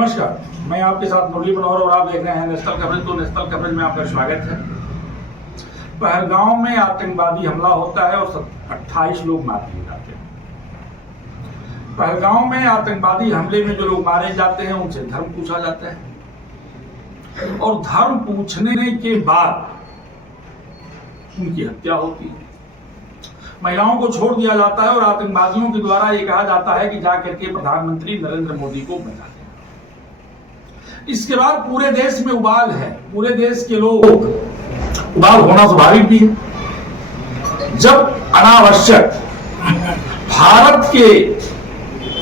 नमस्कार, मैं आपके साथ मुरली मनोहर और आप देख रहे हैं नेशनल कवरेज। तो नेशनल कवरेज में आपका स्वागत है। पहलगांव में आतंकवादी हमला होता है और 28 लोग मार दिए जाते हैं। पहलगांव में आतंकवादी हमले में जो लोग मारे जाते हैं उनसे धर्म पूछा जाता है और धर्म पूछने के बाद उनकी हत्या होती है। महिलाओं को छोड़ दिया जाता है और आतंकवादियों के द्वारा ये कहा जाता है कि जाकर के प्रधानमंत्री नरेंद्र मोदी को बचा दें। इसके बाद पूरे देश में उबाल है, पूरे देश के लोग, उबाल होना स्वाभाविक भी है। जब अनावश्यक भारत के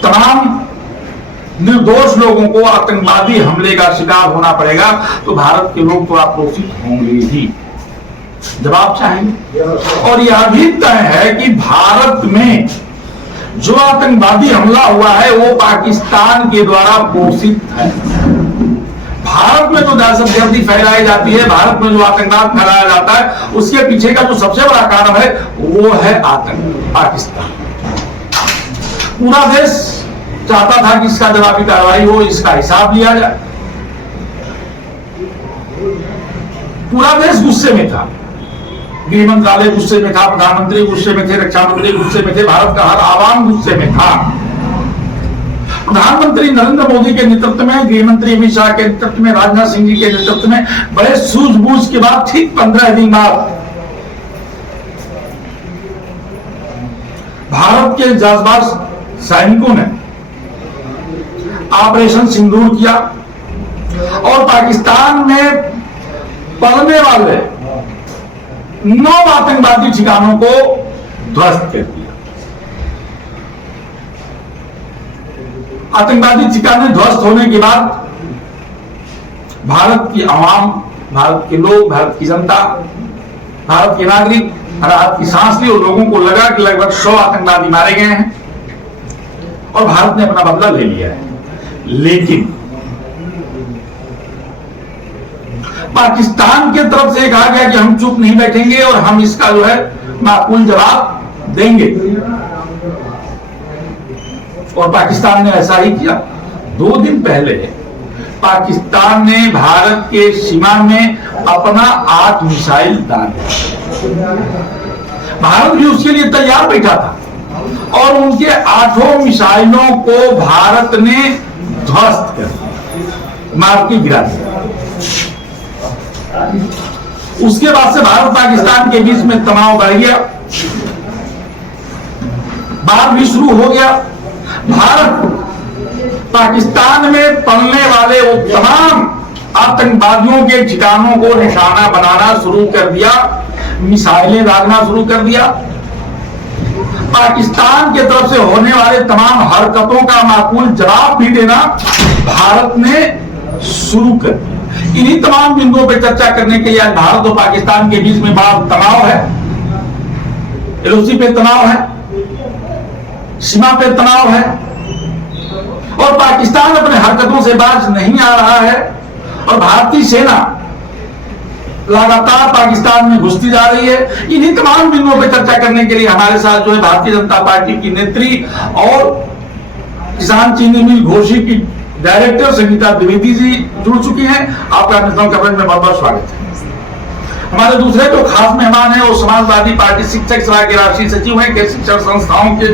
तमाम निर्दोष लोगों को आतंकवादी हमले का शिकार होना पड़ेगा तो भारत के लोग तो आक्रोशित होंगे ही, जवाब चाहेंगे। और यह भी तय है कि भारत में जो आतंकवादी हमला हुआ है वो पाकिस्तान के द्वारा पोषित है। भारत में जो दहशतगर्दी फैलाई जाती है, भारत में जो आतंकवाद फैलाया जाता है, उसके पीछे का जो सबसे बड़ा कारण है वो है आतंक, पाकिस्तान। पूरा देश चाहता था कि इसका जवाबी कार्रवाई हो, इसका हिसाब लिया जाए। पूरा देश गुस्से में था, गृह मंत्रालय गुस्से में था, प्रधानमंत्री गुस्से में थे, रक्षा मंत्री गुस्से में थे, भारत का हर आवाम गुस्से में था। प्रधानमंत्री नरेंद्र मोदी के नेतृत्व में, गृह मंत्री अमित शाह के नेतृत्व में, राजनाथ सिंह जी के नेतृत्व में बड़े सूझबूझ के बाद ठीक 15 दिन बाद भारत के जांबाज सैनिकों ने ऑपरेशन सिंदूर किया और पाकिस्तान में पड़ने वाले 9 आतंकवादी ठिकानों को ध्वस्त कर दिया। आतंकवादी ठिकाने ध्वस्त होने के बाद भारत की आवाम, भारत के लोग, भारत की जनता, भारत के नागरिक राहत की सांस ली और लोगों को लगा कि लगभग 100 आतंकवादी मारे गए हैं और भारत ने अपना बदला ले लिया है। लेकिन पाकिस्तान की तरफ से कहा गया कि हम चुप नहीं बैठेंगे और हम इसका जो है माकूल जवाब देंगे, और पाकिस्तान ने ऐसा ही किया। 2 दिन पहले पाकिस्तान ने भारत के सीमा में अपना 8 मिसाइल दाग दिया। भारत भी उसके लिए तैयार बैठा था और उनके 8 मिसाइलों को भारत ने ध्वस्त कर दिया, मार के गिरा दिया। उसके बाद से भारत पाकिस्तान के बीच में तनाव बढ़ गया, बात भी शुरू हो गया। भारत पाकिस्तान में पलने वाले वो तमाम आतंकवादियों के ठिकानों को निशाना बनाना शुरू कर दिया, मिसाइलें दागना शुरू कर दिया। पाकिस्तान की तरफ से होने वाले तमाम हरकतों का माकूल जवाब भी देना भारत ने शुरू कर दिया। इन्हीं तमाम बिंदुओं पर चर्चा करने के लिए आज भारत और पाकिस्तान के बीच में बड़ा तनाव है। एलओसी पे तनाव है, सीमा पे तनाव है और पाकिस्तान अपने हरकतों से बाज नहीं आ रहा है और भारतीय सेना लगातार पाकिस्तान में घुसती जा रही है। इन्हीं तमाम बिंदुओं पर चर्चा करने के लिए हमारे साथ जो है भारतीय जनता पार्टी की नेत्री और किसान चीनी मिल घोषी की डायरेक्टर संगीता द्विवेदी जी जुड़ चुकी हैं। आपका नेशनल कवरेज में बहुत बहुत स्वागत है। हमारे दूसरे जो खास मेहमान हैं वो समाजवादी पार्टी शिक्षक सभा के राष्ट्रीय सचिव हैं, के शिक्षण संस्थाओं के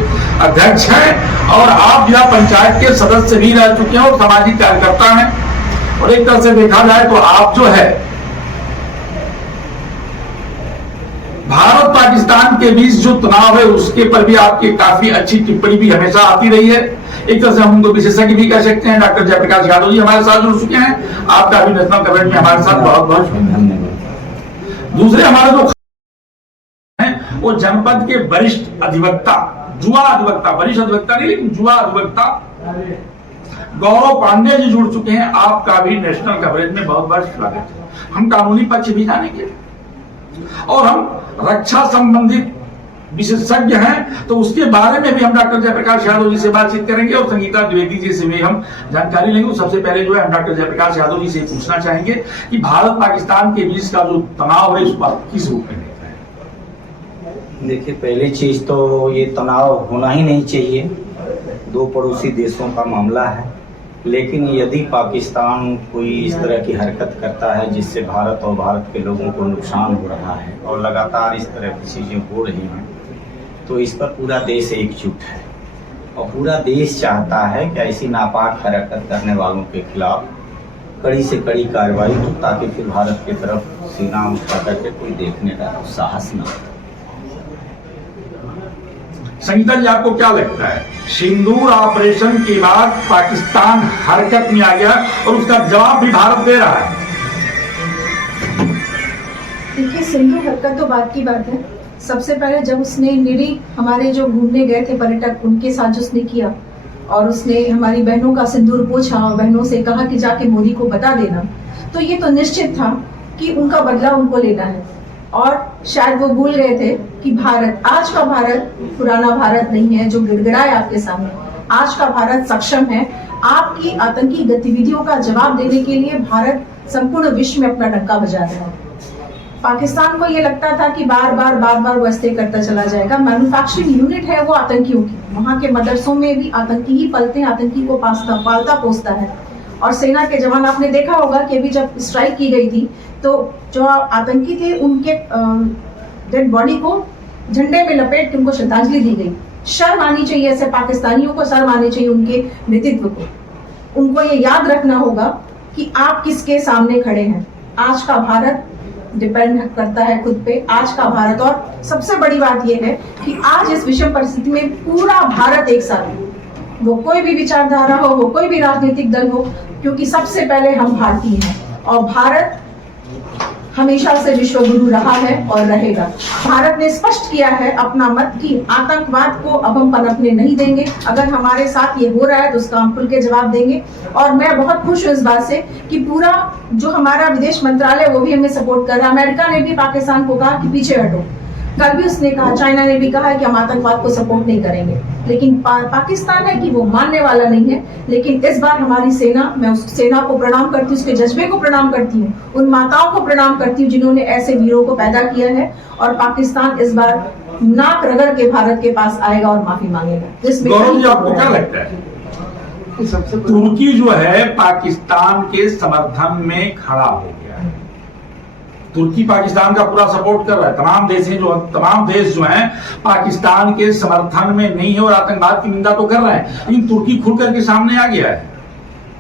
अध्यक्ष हैं और आप जिला पंचायत के सदस्य भी रह चुके हैं और सामाजिक कार्यकर्ता हैं। और एक तरह से देखा जाए तो आप जो है भारत पाकिस्तान के बीच जो तनाव है उसके पर भी आपकी काफी अच्छी टिप्पणी भी हमेशा आती रही है। एक तरह से हम उनको विशेषज्ञ भी कह सकते हैं। डॉक्टर जयप्रकाश यादव जी हमारे साथ जुड़ चुके हैं। आपका भी नेशनल कवरेज में हमारे साथ बहुत बहुत धन्यवाद। दूसरे हमारे जो हैं वो जनपद के वरिष्ठ अधिवक्ता, जुआ अधिवक्ता, वरिष्ठ अधिवक्ता नहीं लेकिन जुआ अधिवक्ता गौरव पांडे जी जुड़ चुके हैं। आपका भी नेशनल कवरेज में बहुत बहुत स्वागत है। हम कानूनी पक्ष भी जानेंगे और हम रक्षा संबंधित विशेषज्ञ हैं तो उसके बारे में भी हम डॉक्टर जयप्रकाश यादव जी से बातचीत करेंगे और संगीता द्विवेदी जी से भी हम जानकारी लेंगे। तो सबसे पहले जो है हम डॉक्टर जयप्रकाश यादव जी से पूछना चाहेंगे कि भारत पाकिस्तान के बीच का जो तनाव है उसको किस रूप में देखते हैं? देखिए, पहली चीज तो ये तनाव होना ही नहीं चाहिए। 2 पड़ोसी देशों का मामला है लेकिन यदि पाकिस्तान कोई इस तरह की हरकत करता है जिससे भारत और भारत के लोगों को नुकसान हो रहा है और लगातार इस तरह की चीज़ें हो रही हैं, तो इस पर पूरा देश एकजुट है और पूरा देश चाहता है कि ऐसी नापाक हरकत करने वालों के खिलाफ कड़ी से कड़ी कार्रवाई हो, ताकि फिर भारत की तरफ सीना उठा करके कोई देखने का साहस न हो। संगीता जी, आपको क्या लगता है, सिंदूर ऑपरेशन के बाद पाकिस्तान हरकत में आ गया और उसका जवाब भी भारत दे रहा है? देखिए, सिंदूर हरकत तो बात की बात है। सबसे पहले जब उसने निरीह हमारे जो घूमने गए थे पर्यटक, उनके साथ जो उसने किया और उसने हमारी बहनों का सिंदूर पोंछा और बहनों से कहा कि जाके मोदी को बता देना, तो ये तो निश्चित था कि उनका बदला उनको लेना है। और शायद वो भूल गए थे कि भारत, आज का भारत पुराना भारत नहीं है जो गिड़गिड़ाए आपके सामने। आज का भारत सक्षम है आपकी आतंकी गतिविधियों का जवाब देने के लिए। भारत संपूर्ण विश्व में अपना डंका बजा रहा है। पाकिस्तान को ये लगता था कि बार बार वो ऐसे करता चला जाएगा। मैन्युफैक्चरिंग यूनिट है वो आतंकियों की, वहां के मदरसों में भी आतंकी ही पलते हैं, आतंकी को पालता पोसता है। और सेना के जवान, आपने देखा होगा कि अभी जब स्ट्राइक की गई थी तो जो आतंकी थे उनके डेड बॉडी को झंडे में लपेट के उनको श्रद्धांजलि दी गई। शर्म आनी चाहिए, ऐसे पाकिस्तानियों को शर्म आनी चाहिए उनके नेतृत्व को। उनको ये याद रखना होगा कि आप किसके सामने खड़े हैं। आज का भारत डिपेंड करता है खुद पे, आज का भारत। और सबसे बड़ी बात यह है कि आज इस विषम परिस्थिति में पूरा भारत एक साथ है, वो कोई भी विचारधारा हो, वो कोई भी राजनीतिक दल हो, क्योंकि सबसे पहले हम भारतीय हैं और भारत हमेशा से विश्व गुरु रहा है और रहेगा। भारत ने स्पष्ट किया है अपना मत कि आतंकवाद को अब हम पनपने नहीं देंगे। अगर हमारे साथ ये हो रहा है तो उसका हम खुल के जवाब देंगे। और मैं बहुत खुश हूँ इस बात से कि पूरा जो हमारा विदेश मंत्रालय वो भी हमें सपोर्ट कर रहा है। अमेरिका ने भी पाकिस्तान को कहा कि पीछे हटो, कल भी उसने कहा, चाइना ने भी कहा कि हम आतंकवाद को सपोर्ट नहीं करेंगे। लेकिन पाकिस्तान है कि वो मानने वाला नहीं है। लेकिन इस बार हमारी सेना, मैं उस सेना को प्रणाम करती हूँ, उसके जज्बे को प्रणाम करती हूँ, उन माताओं को प्रणाम करती हूँ जिन्होंने ऐसे वीरों को पैदा किया है। और पाकिस्तान इस बार नाक रगड़ के भारत के पास आएगा और माफी मांगेगा। गौरव जी, आपको क्या लगता है, तुर्की जो है पाकिस्तान के समर्थन में खड़ा हो गया है? तुर्की पाकिस्तान का पूरा सपोर्ट कर रहा है। तमाम देश जो हैं पाकिस्तान के समर्थन में नहीं है और आतंकवाद की निंदा तो कर रहे हैं, लेकिन तुर्की खुल करके सामने आ गया है।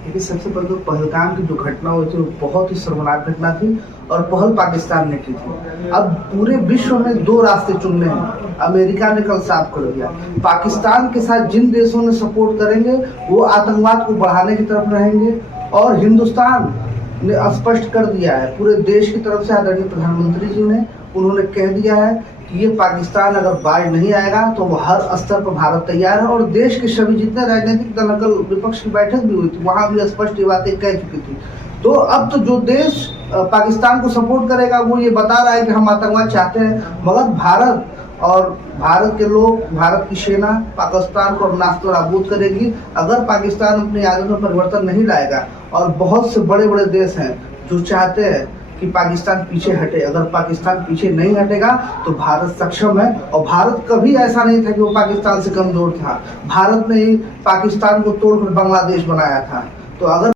देखिए, सबसे पहले तो पहलगाम की जो घटना हुई थी वो बहुत ही शर्मनाक घटना थी और पहल पाकिस्तान ने की थी। अब पूरे विश्व में दो रास्ते चुनने हैं। अमेरिका ने कल साफ कर दिया, पाकिस्तान के साथ जिन देशों ने सपोर्ट करेंगे वो आतंकवाद को बढ़ाने की तरफ रहेंगे। और हिंदुस्तान ने स्पष्ट कर दिया है पूरे देश की तरफ से, आदरणीय प्रधानमंत्री जी ने, उन्होंने कह दिया है कि ये पाकिस्तान अगर बाज नहीं आएगा तो वो हर स्तर पर भारत तैयार है। और देश के सभी जितने राजनीतिक दल, कल विपक्ष की बैठक भी हुई थी, वहां भी स्पष्ट ये बातें कह चुकी थी। तो अब तो जो देश पाकिस्तान को सपोर्ट करेगा वो ये बता रहा है कि हम आतंकवाद चाहते हैं, मगर भारत और भारत के लोग, भारत की सेना पाकिस्तान को नाश्तो नाबूद करेगी अगर पाकिस्तान अपनी आदत में परिवर्तन नहीं लाएगा। और बहुत से बड़े बड़े देश हैं जो चाहते हैं कि पाकिस्तान पीछे हटे। अगर पाकिस्तान पीछे नहीं हटेगा तो भारत सक्षम है। और भारत कभी ऐसा नहीं था कि वो पाकिस्तान से कमजोर था। भारत ने ही पाकिस्तान को तोड़कर बांग्लादेश बनाया था। तो अगर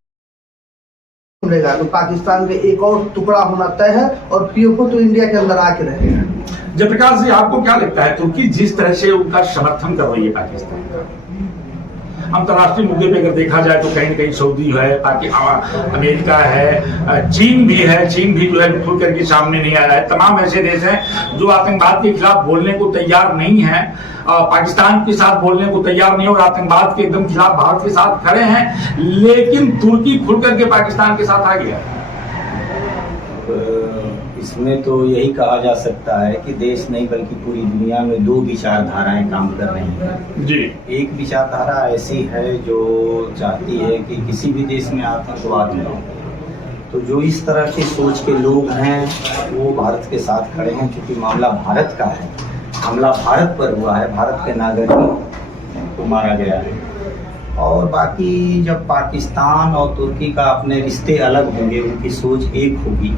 मिलेगा तो पाकिस्तान के एक और टुकड़ा होना तय है और पीओके तो इंडिया के अंदर आके रहेगा। जयप्रकाश जी, आपको क्या लगता है, तुर्की जिस तरह से उनका समर्थन कर रही है पाकिस्तान का, अंतर्राष्ट्रीय मुद्दे पे अगर देखा जाए तो कहीं न कहीं सऊदी है, अमेरिका है, चीन भी है, चीन भी जो है खुल करके सामने नहीं आ रहा है। तमाम ऐसे देश हैं जो आतंकवाद के खिलाफ बोलने को तैयार नहीं है, पाकिस्तान के साथ बोलने को तैयार नहीं और आतंकवाद के एकदम खिलाफ भारत के साथ खड़े हैं। लेकिन तुर्की खुल करके पाकिस्तान के साथ आ गया। इसमें तो यही कहा जा सकता है कि देश नहीं बल्कि पूरी दुनिया में दो विचारधाराएं काम कर रही हैं जी। एक विचारधारा ऐसी है जो चाहती है कि किसी भी देश में आतंकवाद न हो। तो जो इस तरह की सोच के लोग हैं वो भारत के साथ खड़े हैं। क्योंकि मामला भारत का है, हमला भारत पर हुआ है, भारत के नागरिक को मारा गया है। और बाकी जब पाकिस्तान और तुर्की का अपने रिश्ते अलग होंगे, उनकी सोच एक होगी,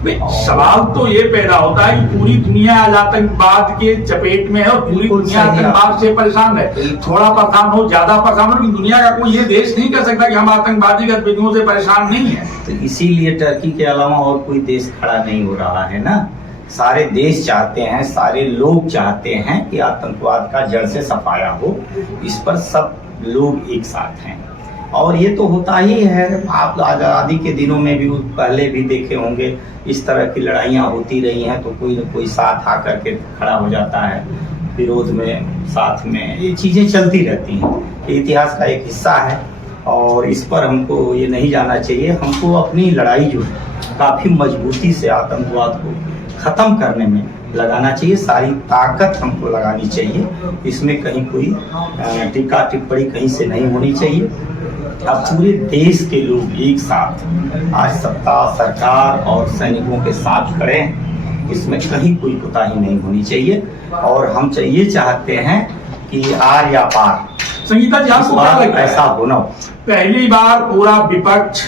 भाई सवाल तो ये पैदा होता है कि पूरी दुनिया आज आतंकवाद के चपेट में है और पूरी बिल्कुल दुनिया सही है। आतंकवाद से परेशान है। थोड़ा परेशान हो, ज्यादा परेशान हो, लेकिन दुनिया का कोई ये देश नहीं कह सकता कि हम आतंकवादी गतिविधियों से परेशान नहीं है। तो इसीलिए टर्की के अलावा और कोई देश खड़ा नहीं हो रहा है ना। सारे देश चाहते हैं, सारे लोग चाहते हैं कि आतंकवाद का जड़ से सफाया हो। इस पर सब लोग एक साथ हैं और ये तो होता ही है। आप आज़ादी के दिनों में भी पहले भी देखे होंगे इस तरह की लड़ाइयाँ होती रही हैं, तो कोई न कोई साथ आकर के खड़ा हो जाता है विरोध में, साथ में ये चीज़ें चलती रहती हैं। ये इतिहास का एक हिस्सा है और इस पर हमको ये नहीं जाना चाहिए। हमको अपनी लड़ाई जो है काफ़ी मजबूती से आतंकवाद को ख़त्म करने में लगाना चाहिए। सारी ताकत हमको लगानी चाहिए। इसमें कहीं कोई टीका टिप्पणी कहीं से नहीं होनी चाहिए। अब पूरे देश के लोग एक साथ आज सत्ता, सरकार और सैनिकों के साथ खड़े हैं। इसमें कहीं कोई कोताही नहीं होनी चाहिए और हम ये चाहते हैं कि आर या पार संगीता जी, आपको क्या लगता है ऐसा होना हो। पहली बार पूरा विपक्ष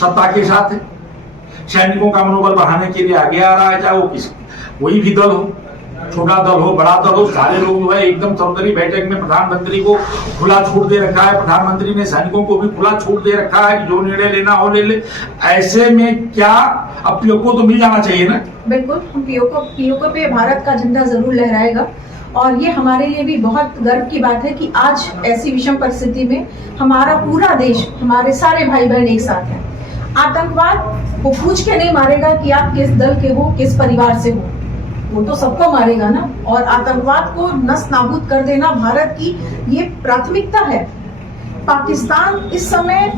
सत्ता के साथ है, सैनिकों का मनोबल बढ़ाने के लिए आगे आ रहा है, चाहे वो कोई भी दल हो, छोटा दल हो, बड़ा दल हो, सारे लोग जो है एकदम सर्वदलीय बैठक में प्रधानमंत्री को खुला छूट दे रखा है। प्रधानमंत्री ने सैनिकों को भी खुला छूट दे रखा है कि जो निर्णय लेना हो ले ले। ऐसे में क्या अब पीओके को तो मिल जाना चाहिए ना? बिल्कुल, हम पीओके पे भारत का झंडा जरूर लहराएगा और ये हमारे लिए भी बहुत गर्व की बात है कि आज ऐसी विषम परिस्थिति में हमारा पूरा देश, हमारे सारे भाई बहन एक साथ हैं। आतंकवाद वो पूछ के नहीं मारेगा कि आप किस दल के हो, किस परिवार से हो, वो तो सबको मारेगा ना। और आतंकवाद को नस नाबूद कर देना भारत की ये प्राथमिकता है। पाकिस्तान इस समय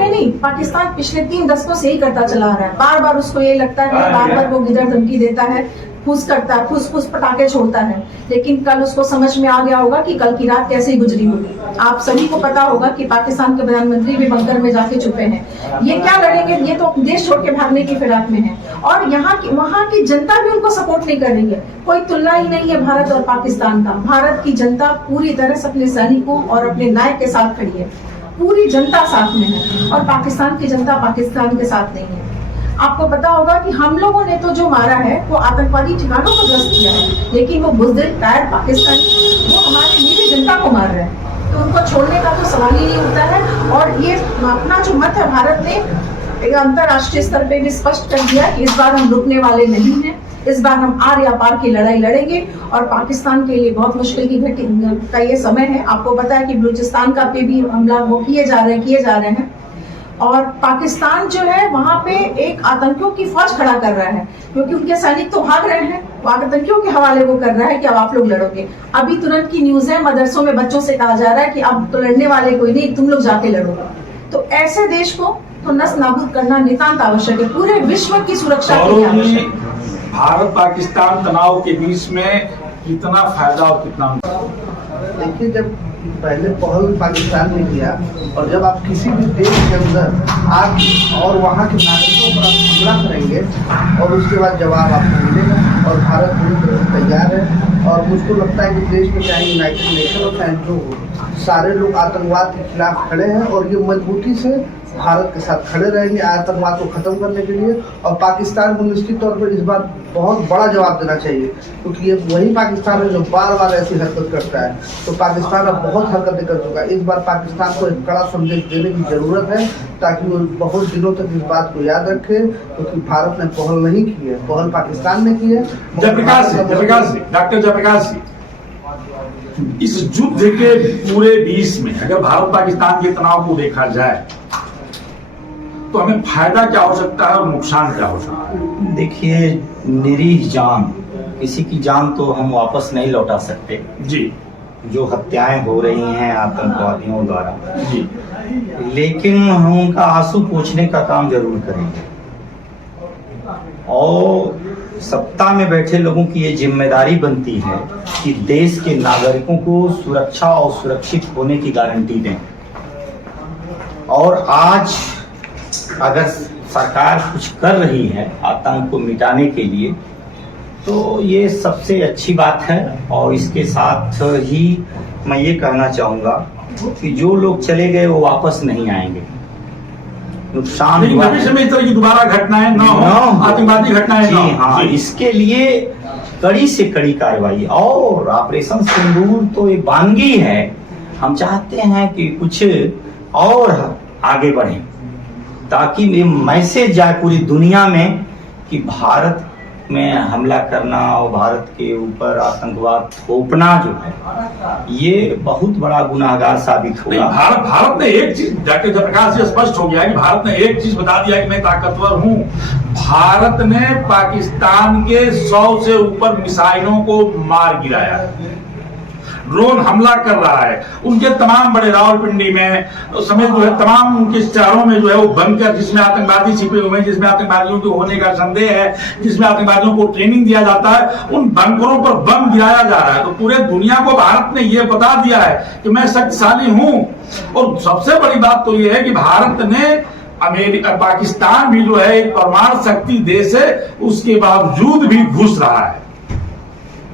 नहीं, पाकिस्तान पिछले 3 दशकों से ही करता चला आ रहा है। बार बार उसको ये लगता है, बार बार वो गिदड़ धमकी देता है, फूस करता है, फूस पटाखे छोड़ता है, लेकिन कल उसको समझ में आ गया होगा कि कल की रात कैसे गुजरी होगी। आप सभी को पता होगा कि पाकिस्तान के प्रधानमंत्री भी बंकर में जाके छुपे हैं। ये क्या लड़ेंगे, ये तो देश छोड़ के भागने की फिराक में है और वहाँ की जनता भी उनको सपोर्ट नहीं कर रही है। कोई तुलना ही नहीं है भारत और पाकिस्तान का। भारत की जनता पूरी तरह से अपने सैनिकों और अपने नायक के साथ खड़ी है, पूरी जनता साथ में है और पाकिस्तान की जनता पाकिस्तान के साथ नहीं है। आपको पता होगा कि हम लोगों ने तो जो मारा है वो आतंकवादी ठिकानों को ध्वस्त किया है, लेकिन वो बुज़दिल कायर पाकिस्तानी वो हमारी निरी जनता को मार रहे हैं, तो उनको छोड़ने का तो सवाल ही नहीं उठता है। और ये अपना जो मत है, भारत ने अंतर्राष्ट्रीय स्तर पे भी स्पष्ट कर दिया कि इस बार हम रुकने वाले नहीं हैं। इस बार हम आर या पार की लड़ाई लड़ेंगे और पाकिस्तान के लिए बहुत मुश्किल की घड़ी का ये समय है। आपको पता है कि बलूचिस्तान का पे भी हमला वो किए जा रहे हैं और पाकिस्तान जो है वहां पे एक आतंकियों की फौज खड़ा कर रहा है, क्योंकि उनके सैनिक तो भाग रहे हैं, वो आतंकियों के हवाले वो कर रहा है कि अब आप लोग लड़ोगे। अभी तुरंत की न्यूज है, मदरसों में बच्चों से कहा जा रहा है कि अब तो लड़ने वाले कोई नहीं, तुम लोग जाके लड़ोगे। तो ऐसे देश को तो नस नाबूद करना नितांत आवश्यक है, पूरे विश्व की सुरक्षा के लिए आवश्यक है। भारत पाकिस्तान तनाव के बीच में कितना फायदा और कितना देखिए, जब पहले पहल पाकिस्तान ने किया और जब आप किसी भी देश के अंदर आप और वहाँ के नागरिकों पर आप हमला करेंगे और उसके बाद जवाब आपको मिलेगा और भारत पूरी तरह से तैयार है। और मुझको लगता है कि देश में चाहे यूनाइटेड नेशन और चाहे जो हो, सारे लोग आतंकवाद के खिलाफ खड़े हैं और ये मजबूती से भारत के साथ खड़े रहेंगे आतंकवाद को खत्म करने के लिए। और पाकिस्तान को निश्चित तौर पर इस बार बहुत बड़ा जवाब देना चाहिए, क्योंकि ये वही पाकिस्तान है जो बार बार ऐसी हरकत करता है। तो पाकिस्तान अब बहुत हरकतें कर चुका है। इस बार पाकिस्तान को एक कड़ा संदेश देने की जरूरत है ताकि वो बहुत दिनों तक इस बात को याद रखे, क्योंकि भारत ने पहल नहीं की है, पहल पाकिस्तान ने की है। डॉक्टर जयप्रकाश जी, इस युद्ध के पूरे बीच में अगर भारत पाकिस्तान के तनाव को देखा जाए तो हमें फायदा क्या हो सकता है और नुकसान क्या हो सकता है? देखिए, निरीह जान, किसी की जान तो हम वापस नहीं लौटा सकते जी, जो हत्याएं हो रही हैं आतंकवादियों द्वारा जी, लेकिन हम उनका आंसू पोंछने का काम जरूर करेंगे। और सत्ता में बैठे लोगों की ये जिम्मेदारी बनती है कि देश के नागरिकों को सुरक्षा और सुरक्षित होने की गारंटी दें। और आज अगर सरकार कुछ कर रही है आतंक को मिटाने के लिए, तो ये सबसे अच्छी बात है। और इसके साथ ही मैं ये कहना चाहूँगा कि जो लोग चले गए वो वापस नहीं आएंगे। नुकसान लेकिन हुआ भविष्य है। में इस तरह की दोबारा घटनाएं न हो, न हो। आतंकवादी घटनाएं न जी हो। हाँ, जी। इसके लिए कड़ी से कड़ी कार्रवाई, और ऑपरेशन सिंदूर तो एक वानगी है। हम चाहते हैं कि कुछ और आगे बढ़े, ताकि ये मैसेज जाए पूरी दुनिया में कि भारत में हमला करना और भारत के ऊपर आतंकवाद थोपना जो है ये बहुत बड़ा गुनाहगार साबित नहीं, होगा। भारत ने एक चीज, डॉक्टर जयप्रकाश जी स्पष्ट हो गया कि भारत ने एक चीज बता दिया कि मैं ताकतवर हूं। भारत ने पाकिस्तान के 100 से ऊपर मिसाइलों को मार गिराया है, ड्रोन हमला कर रहा है। उनके तमाम बड़े रावलपिंडी में समेत जो है तमाम उनके शहरों में जो है वो बंकर जिसमें आतंकवादी छिपे हुए हैं, जिसमें आतंकवादियों के होने का संदेह है, जिसमें आतंकवादियों को ट्रेनिंग दिया जाता है, उन बंकरों पर बम गिराया जा रहा है। तो पूरे दुनिया को भारत ने ये बता दिया है कि मैं शक्तिशाली हूं। और सबसे बड़ी बात तो ये है कि भारत ने पाकिस्तान भी जो है एक परमाणु शक्ति देश है, उसके बावजूद भी घुस रहा है।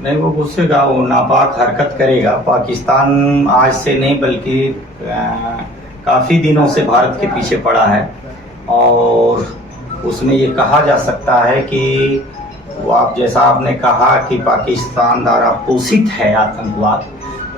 नहीं, वो घुसेगा, वो नापाक हरकत करेगा। पाकिस्तान आज से नहीं बल्कि काफ़ी दिनों से भारत के पीछे पड़ा है, और उसमें ये कहा जा सकता है कि वो आप जैसा आपने कहा कि पाकिस्तान द्वारा पोषित है आतंकवाद,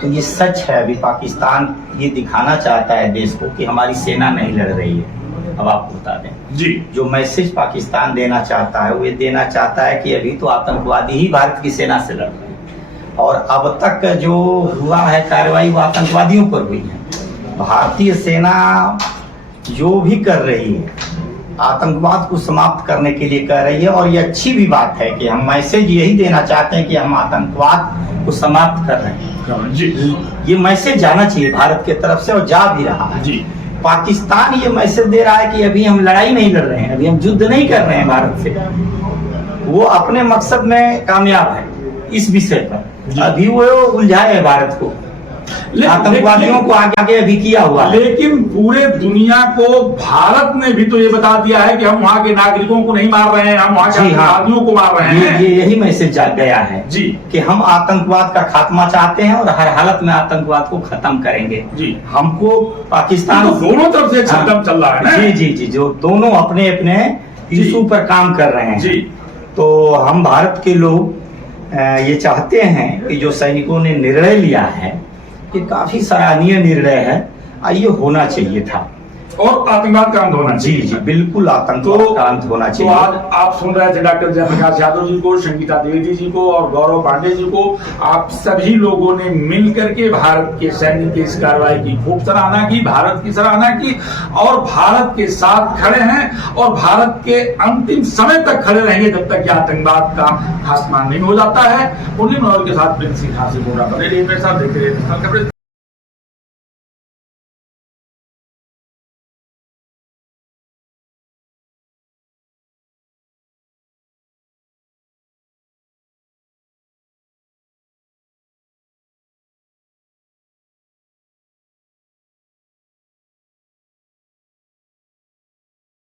तो ये सच है। अभी पाकिस्तान ये दिखाना चाहता है देश को कि हमारी सेना नहीं लड़ रही है। अब आपको बता दें जी, जो मैसेज पाकिस्तान देना चाहता है वो ये देना चाहता है कि अभी तो आतंकवादी ही भारत की सेना से लड़ रहे हैं, और अब तक जो हुआ है कार्रवाई वो आतंकवादियों पर हुई है। भारतीय सेना जो भी कर रही है आतंकवाद को समाप्त करने के लिए कर रही है, और ये अच्छी भी बात है कि हम मैसेज यही देना चाहते हैं कि हम आतंकवाद को समाप्त कर रहे हैं। जी, ये मैसेज जाना चाहिए भारत की तरफ से, और जा भी रहा है। जी। पाकिस्तान ये मैसेज दे रहा है कि अभी हम लड़ाई नहीं लड़ रहे हैं, अभी हम युद्ध नहीं कर रहे हैं भारत से। वो अपने मकसद में कामयाब है इस विषय पर। अभी वो उलझाए है भारत को, आतंकवादियों को आगे अभी किया हुआ है। लेकिन पूरे दुनिया को भारत ने भी तो ये बता दिया है कि हम वहां के नागरिकों को नहीं मार रहे हैं, हम वहां के आतंकवादियों को मार रहे हैं। ये यही मैसेज जा गया है जी, कि हम आतंकवाद का खात्मा चाहते हैं और हर हालत में आतंकवाद को खत्म करेंगे। जी, हमको पाकिस्तान तो दोनों तरफ से एकदम चल रहा है ना। जी जी जी, जो दोनों अपने अपने इशू पर काम कर रहे हैं। जी, तो हम भारत के लोग ये चाहते हैं कि जो सैनिकों ने निर्णय लिया है ये काफी सराहनीय निर्णय है, ये होना चाहिए था, और आतंकवाद का अंत होना जी चाहिए। जी बिल्कुल आतंकवाद का अंत होना तो चाहिए। आज आप सुन रहे थे डॉक्टर जयप्रकाश यादव जी को, संगीता द्विवेदी जी को और गौरव पांडे जी को। आप सभी लोगों ने मिल करके भारत के सैनिक की इस कार्रवाई की खूब सराहना की, भारत की सराहना की, और भारत के साथ खड़े हैं, और भारत के अंतिम समय तक खड़े रहेंगे जब तक कि आतंकवाद का खात्मा नहीं हो जाता है। मुरली मनोहर के साथ प्रिंस सिंह खासी बोरा बने रहिए मेरे साथ, देखते रहिए।